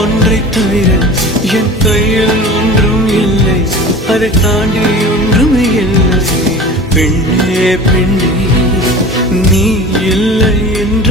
ஒன்றை தவிர என் கையில் ஒன்றும் இல்லை, அதை தாண்டி ஒன்றும் இல்லை. பெண்ணே பெண்ணே, நீ இல்லை என்று